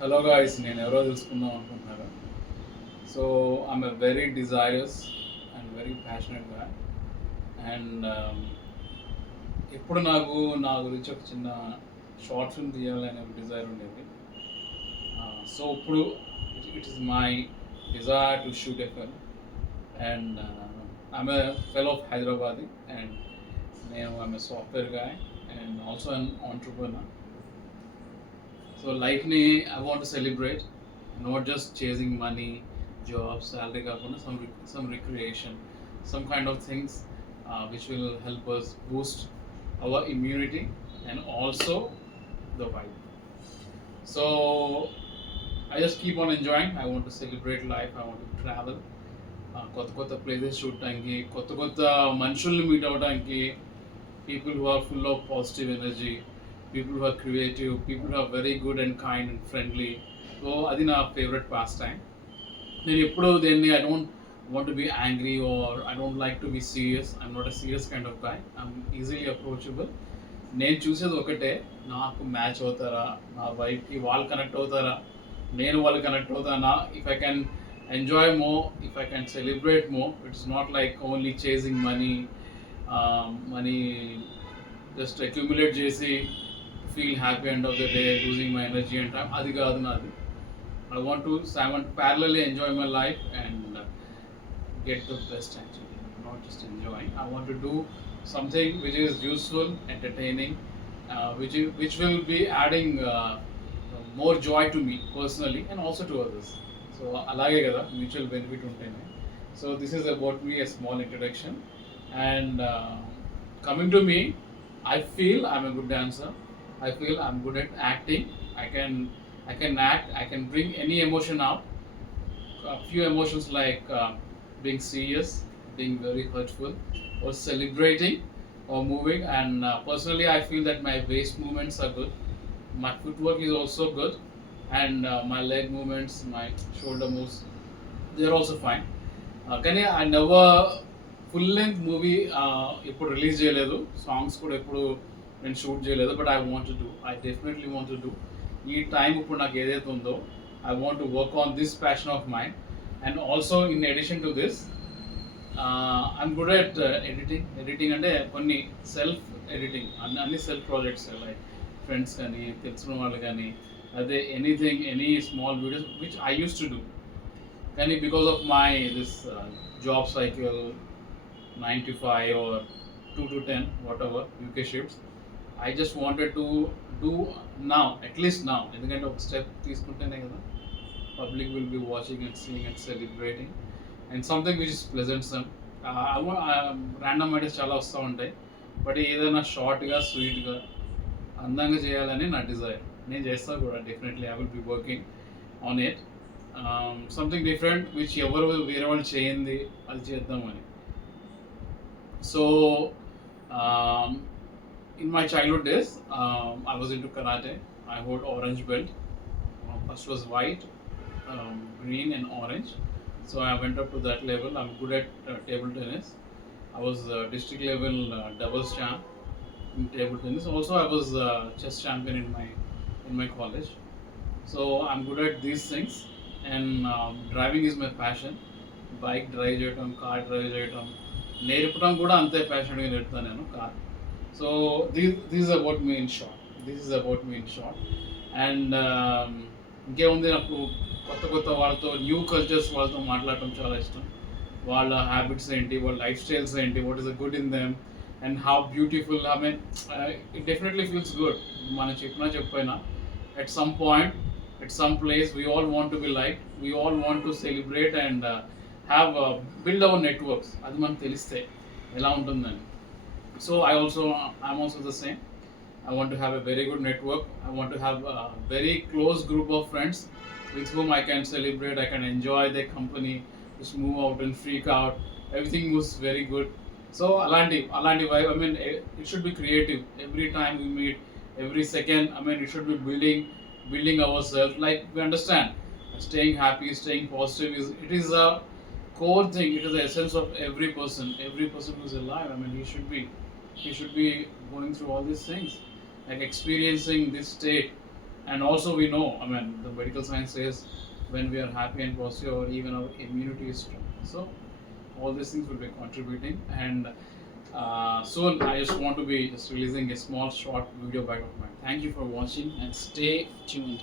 Hello guys, నేను ఎవరో తెలుసుకుందాం అనుకుంటున్నారా? So I'm a very desirous and very passionate గా. అండ్ ఎప్పుడు నా గురించి ఒక చిన్న షార్ట్ ఫిల్మ్ తీయాలనే ఒక డిజైర్ ఉండేది. సో ఇప్పుడు it is my desire to shoot a film. And I'm a fellow of Hyderabad. And నేను I'm a software guy and also an entrepreneur. So life-ni I want to celebrate, not just chasing money, jobs, salary కాకుండా some recreation, some kind of things which will help us boost our immunity and also the vibe. So I just keep on enjoying. I want to celebrate life. I want to travel. కొత్త కొత్త ప్లేసెస్ చూడటానికి, కొత్త కొత్త మనుషుల్ని మీట్ అవ్వడానికి, people who are full of positive energy, people who are creative, people who are very good and kind and friendly. సో అది నా ఫేవరెట్ పాస్ టైం. నేను ఎప్పుడు దేన్ని I don't want to be angry or I don't like to be serious. I'm not a serious kind of guy. I'm easily approachable. నేను చూసేది ఒకటే, నాకు మ్యాచ్ అవుతారా, నా వైఫ్కి వాళ్ళు కనెక్ట్ అవుతారా, నేను వాళ్ళు కనెక్ట్ అవుతానా. If I can enjoy more, if I can celebrate more, it's not like only chasing money just accumulate చేసి feel happy end of the day, losing my energy and time. అది కాదు నాది. I want to parallelly enjoy my life and get the best actually. Not just enjoying. I want to do something which is useful, entertaining, which will be adding more joy to me personally and also to others. So అలాగే కదా mutual benefit ఉంటేనే. So this is about me, a small introduction. And coming to me, I feel I'm a good dancer. I feel I'm good at acting. I can act. I can bring any emotion out. A few emotions like being serious, being very hurtful, or celebrating, or moving. And personally, I feel that my waist movements are good. My footwork is also good, and my leg movements, my shoulder moves, they're also fine. కానీ I never full length movie ఎప్పుడు రిలీజ్ చేయలేదు, సాంగ్స్ కూడా ఎప్పుడు నేను షూట్ చేయలేదు. But I want to do, I definitely want to do. ఈ టైం ఇప్పుడు నాకు ఏదైతే ఉందో, I want to work on this passion of mind. And also in addition to this, I'm good at editing అంటే కొన్ని సెల్ఫ్ ఎడిటింగ్, అన్ని self projects like friends కానీ తెలిసిన వాళ్ళు కానీ, అదే anything, any small videos which I use to do. కానీ because of my this job cycle 9 to 5 or 2 to 10 whatever UK shifts, I just wanted to do now, at least now, ఎందుకంటే ఒక స్టెప్ తీసుకుంటేనే కదా public will be watching and seeing and celebrating and something which is pleasant some. Random ideas చాలా వస్తూ ఉంటాయి, బట్ ఏదైనా షార్ట్గా స్వీట్గా అందంగా చేయాలని నా డిజైర్. నేను చేస్తాను కూడా definitely. I will be working on it. Something different which ఎవరు వేరే వాళ్ళు చేయింది అది చేద్దామని. So in my childhood days, I was into karate. I hold orange belt. First was white, green and orange. So I went up to that level. I'm good at table tennis. I was district level doubles champ in table tennis. Also I was chess champion in my college. So I'm good at these things. And driving is my passion. Bike drive చేయటం, car drive చేయటం, నేర్పడం కూడా అంతే ప్యాషనెట్గా నేర్పుతాను నేను car. So this is about me in short. And ఇంకేముంది, నాకు కొత్త కొత్త వాళ్ళతో, న్యూ కల్చర్స్ వాళ్ళతో మాట్లాడటం చాలా ఇష్టం. వాళ్ళ హ్యాబిట్స్ ఏంటి, వాళ్ళ లైఫ్ స్టైల్స్ ఏంటి, what is the good in them and how beautiful. I mean it definitely feels good. మనం చెప్పినా at some point, at some place, we all want to be liked, we all want to celebrate and have build our networks. అది మనకు తెలిస్తే ఎలా ఉంటుందని. So I'm also the same. I want to have a very good network. I want to have a very close group of friends with whom I can celebrate, I can enjoy their company, just move out and freak out. Everything moves very good. So alanti vibe. I mean, it should be creative. Every time we meet, every second, I mean, it should be building ourselves. Like, we understand staying happy, staying positive is a core thing. It is the essence of every person who's alive. I mean, he should be going through all these things, like experiencing this state And also we know, I mean, the medical science says when we are happy and positive, or even our immunity is strong. So all these things will be contributing. And soon I just want to be just releasing a small short video bite of mine. Thank you for watching and stay tuned.